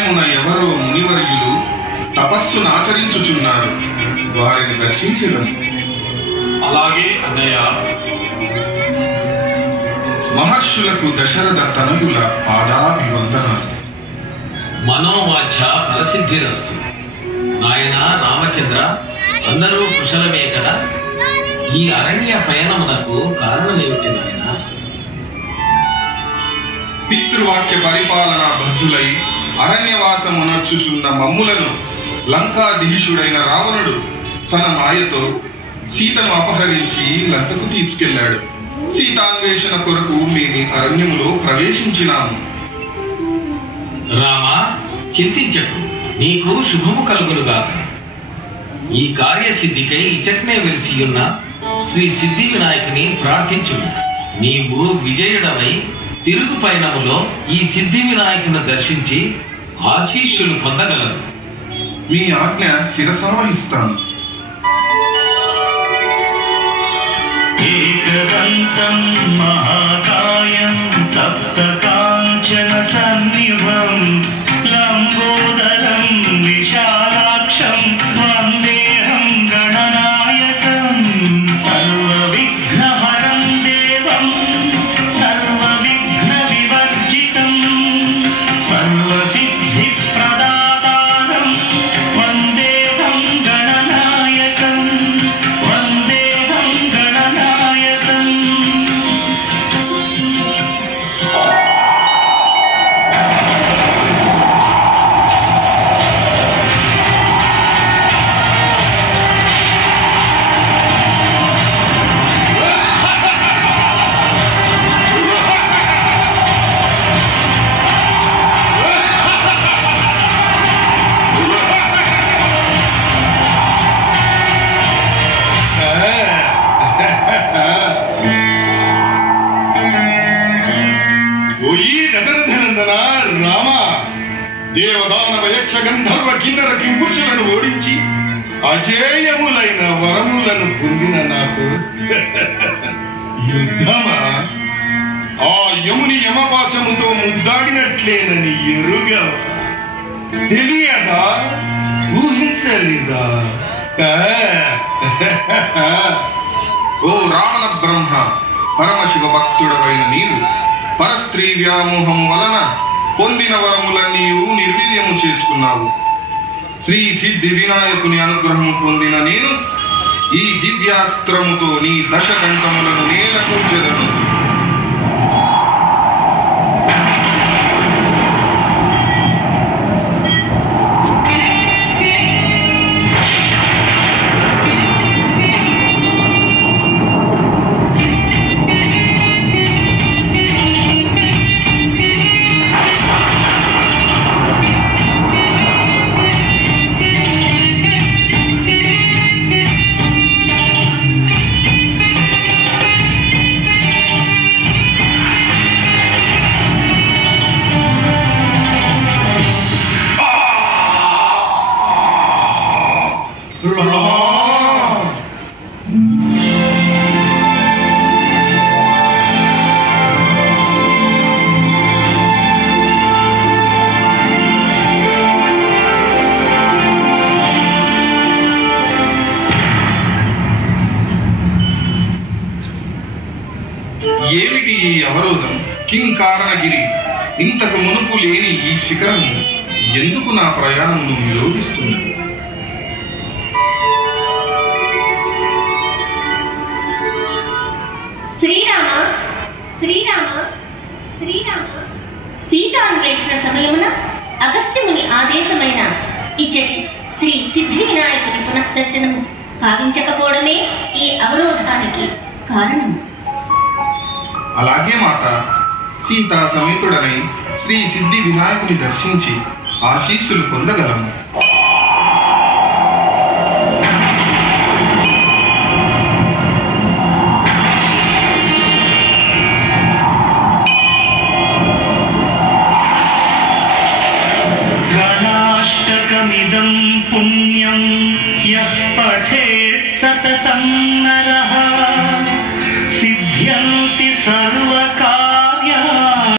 అరణ్యమున ఎవరో మునివర్యులు తపస్సును ఆచరించుచున్నారు. వారిని దర్శించెదము. అలాగే అన్నయ్య. మహర్షులకు దశరథ తనయుల పాదాభివందనాలు. మనోవాంఛ ఫలసిద్ధిరస్తు. నాయన రామచంద్ర, అందరూ కుశలమే కదా? ఈ అరణ్య పయనమునకు కారణమేమిటి నాయన? పితృవాక్య పరిపాలన బద్ధులై అరణ్యవాసమునర్చుచున్న మమ్ములను లంకాధీశుడైన రావణుడు తన మాయతో సీతను అపహరించి లంకకు తీసుకెళ్లాడు. సీతాన్వేషణ కొరకు మేము అరణ్యములో ప్రవేశించినాము. రామా, చింతించకు, నీకు శుభము కలుగునుగాక. ఈ కార్యసిద్ధికై ఇచటనే వెలిసియున్న శ్రీ సిద్ధి వినాయకుని ప్రార్థించుము. నీవు విజయుడమై తిరుగు పయనములో ఈ సిద్ధి వినాయకుని దర్శించి ఆశీస్సులు పొందగలరు. మీ ఆజ్ఞ శిరసావహిస్తాను. ఏకదంతం మహాకాయం తప్త కాంచన సన్నిభం లంబోదరం విశాలాక్షం వందేహం గణనాయకం సర్వవిఘ్నహరం దేవం సర్వవిఘ్న వివర్జితం సర్వసిద్ధి ప్రదాతారం వందేహం గణనాయకం వందేహం గణనాయకం. దేవదానవ యక్ష గంధర్వ కిన్నర కింపురుషులను ఓడించి అజేయములైన వరములను పొందిన నాకు యుద్ధమా? ఆ యముని యమపాశముతో ముద్దాడినట్లేనని ఎరుగా తెలియదా? ఊహించలేదా? ఓ రావణ బ్రహ్మ, పరమశివ భక్తుడవైన నీవు పరస్త్రీ వ్యామోహం వలన పొందిన వరములన్నీ నిర్వీర్యము చేసుకున్నావు. శ్రీ సిద్ధి వినాయకుని అనుగ్రహము పొందిన నేను ఈ దివ్యాస్త్రముతో నీ దశకంఠములను నేలకూర్చెదను. ఏమిటి ఈ అవరోధం? కింకారణగిరి, ఇంతకు మునుపు లేని ఈ శిఖరము ఎందుకు నా ప్రయాణమును నిరోధిస్తున్నది? శ్రీరామ శ్రీరామ శ్రీరామ, సీతాన్వేషణ సమయమున అగస్త్యముని ఆదేశమైన ఇచ్చటి శ్రీ సిద్ధి వినాయకుని పునఃదర్శనము భావించకపోవడమే ఈ అవరోధానికి కారణము. అలాగే మాత, సీతా సమేతుడనై శ్రీ సిద్ధి వినాయకుని దర్శించి ఆశీస్సులు పొందగలము. గణాష్టకమిదం పుణ్యం యః పఠేత్ సతతం నరః సిద్ధ్యంతి సర్వ